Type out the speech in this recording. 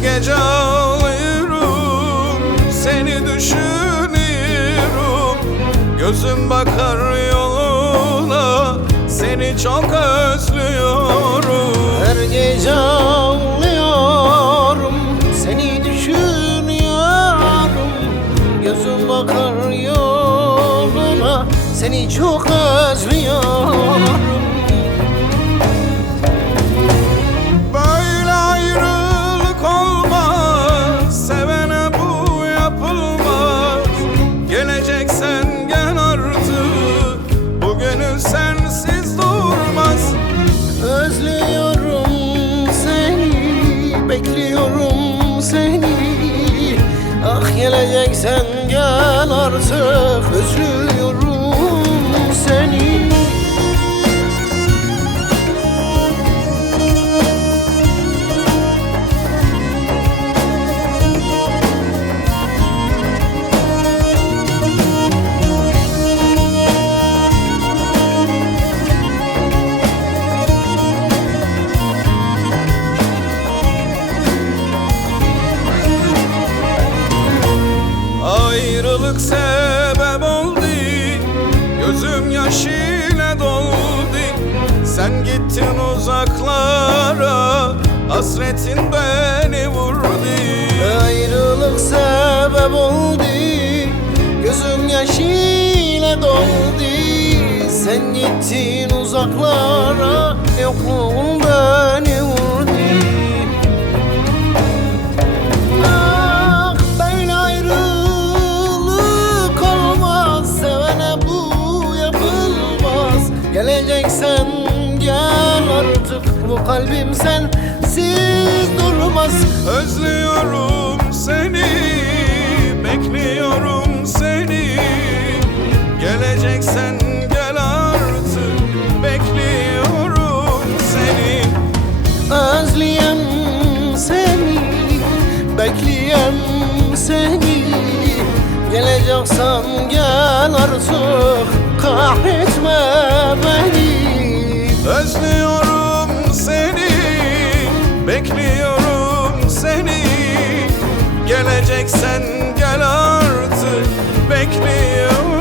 gece ağlıyorum, seni düşünüyorum. Gözüm bakar yoluna, seni çok özlüyorum. Her gece ağlıyorum, seni düşünüyorum. Gözüm bakar yoluna, seni çok özlüyorum. Böyle ayrılık olmaz, sevene bu yapılmaz. Geleceksen gel artık, bu gönül sensiz durmaz. Özlüyorum seni, bekliyorum seni. Ah geleceksen gel artık, özlüyorum seni. Ayrılık sebep oldu, gözüm yaş ile doldu. Sen gittin uzaklara, hasretin beni vurdu. Ayrılık sebep oldu, gözüm yaş ile doldu. Sen gittin uzaklara, yokluğun beni vurdu. Ah böyle ayrılık olmaz, sevene bu yapılmaz. Geleceksen gel artık, bu kalbim sensiz durmaz. Özlüyorum seni, bekliyorum seni. Geleceksen gel artık, bekliyorum seni. Özleyem seni, bekleyem seni. Geleceksen gel artık, kahretme beni. Özlüyorum seni, bekliyorum seni. Geleceksen gel artık, bekliyorum